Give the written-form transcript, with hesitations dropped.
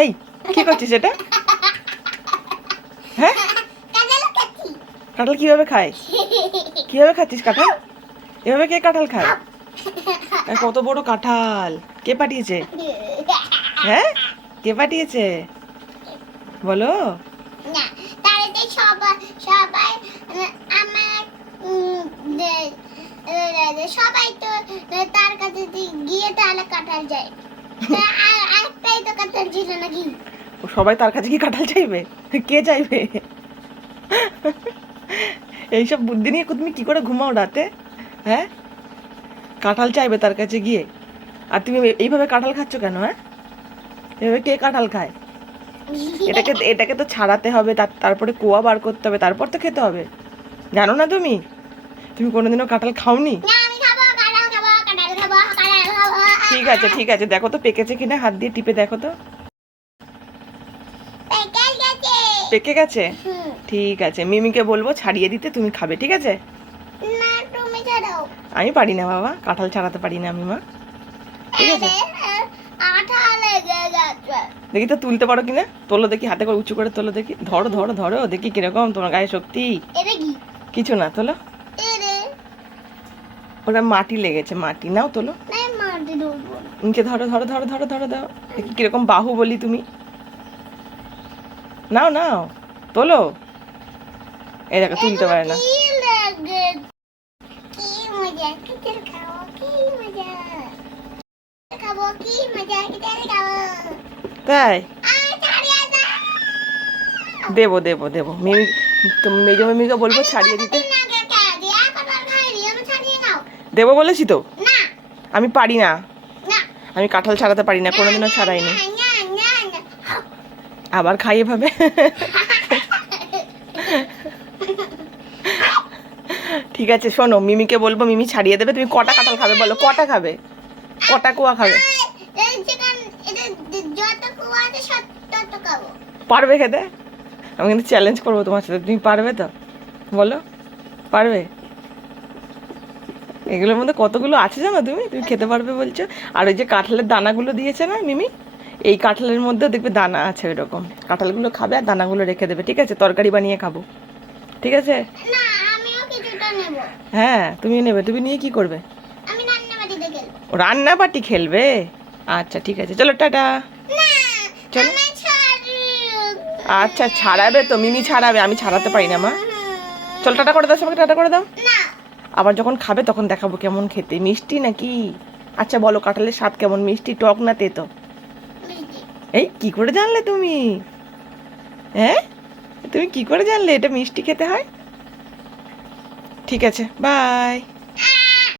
এই কি করছিস এটা? হ্যাঁ, কাঁঠাল কিভাবে খায়? কিভাবে খাচ্ছিস কাঁঠাল? এভাবে কে কাঁঠাল খায়? কত বড় কাঁঠাল! কে পাঠিয়েছে? হ্যাঁ, কে পাঠিয়েছে বলো? না, তাহলে সবাই সবাই আমার সবাই তো তার কাছে গিয়ে তাহলে কাঁঠাল যায়। একটাই তো কাঁঠাল ছিল নাকি? সবাই তার কাছে কি কাঁঠাল চাইবে? কে চাইবে? এইসব বুদ্ধি নিয়ে তুমি কি করে ঘুমাও রাতে? হ্যাঁ, কাঁঠাল চাইবে তার কাছে গিয়ে, আর তুমি এইভাবে কাঁঠাল খাচ্ছ কেন? হ্যাঁ, এভাবে কে কাঁঠাল খায়? এটাকে তো ছাড়াতে হবে, তারপরে কোয়া বার করতে হবে, তারপর তো খেতে হবে। জানো না তুমি? তুমি কোনোদিনও কাঁঠাল খাওনি? ঠিক আছে, দেখো তো পেকেছে কিনা, হাত দিয়ে টিপে দেখো তো। পেকে গেছে? ঠিক আছে, মিমিকে বলবো ছাড়িয়ে দিতে, তুমি খাবে, ঠিক আছে? আমি পারি না বাবা, কাঁঠাল ছাড়াতে পারি না আমি, মা। ঠিক আছে, দেখি তো তুলতে পারো কিনা। তোলো দেখি, হাতে করে উঁচু করে তোলো দেখি। ধরো ধরো ধরো দেখি কিরকম তোমার গায়ে শক্তি। কিছু না, তোলো। ওটা মাটি লেগেছে, মাটি। নাও তোলো, নিচে ধরো ধরো ধরো ধরো ধরো দাও দেখি কিরকম বাহু বলি তুমি। নাও নাও, তোলো। এই দেখো, তুলতে পারে না। তাই দেবো দেবো দেবো, মিমি মেজো মিমিকে বলবো ছাড়িয়ে দিতে। দেবো বলেছি তো, আমি পারি না, আমি কাঁঠাল ছাড়াতে পারি না, কোনোদিনও ছাড়াইনি। আবার খাইয়ে ভাবে। ঠিক আছে, শোনো, মিমিকে বলবো, মিমি ছাড়িয়ে দেবে। তুমি কটা কাঁঠাল খাবে বলো? কটা খাবে? কটা কোয়া খাবে? পারবে খেতে? আমি কিন্তু চ্যালেঞ্জ করবো তোমার সাথে, তুমি পারবে তো বলো? পারবে? এগুলোর মধ্যে কতগুলো আছে জানো তুমি? তুমি খেতে পারবে বলছো? আর ওই যে কাঁঠালের দানাগুলো দিয়েছে না মিমি, এই কাঁঠালের মধ্যে দেখবে দানা আছে, ওইরকম কাঁঠালগুলো খাবে আর দানাগুলো রেখে দেবে, ঠিক আছে? তরকারি বানিয়ে খাবো, ঠিক আছে? হ্যাঁ, তুমি নেবে। তুমি নিয়ে কি করবে? রান্না বাটি খেলবে? আচ্ছা ঠিক আছে, চলো টাটা। চলো, আচ্ছা ছাড়াবে তো, মিমি ছাড়াবে, আমি ছাড়াতে পারি না মা। চল, টাটা করে দাও সবাইকে, টাটা করে দাও। আবার যখন খাবে তখন দেখাবো কেমন খেতে, মিষ্টি নাকি। আচ্ছা বলো, কাঁঠালের স্বাদ কেমন, মিষ্টি, টক না তেতো? এই কি করে জানলে তুমি? হ্যাঁ, তুমি কি করে জানলে এটা মিষ্টি খেতে হয়? ঠিক আছে, বাই।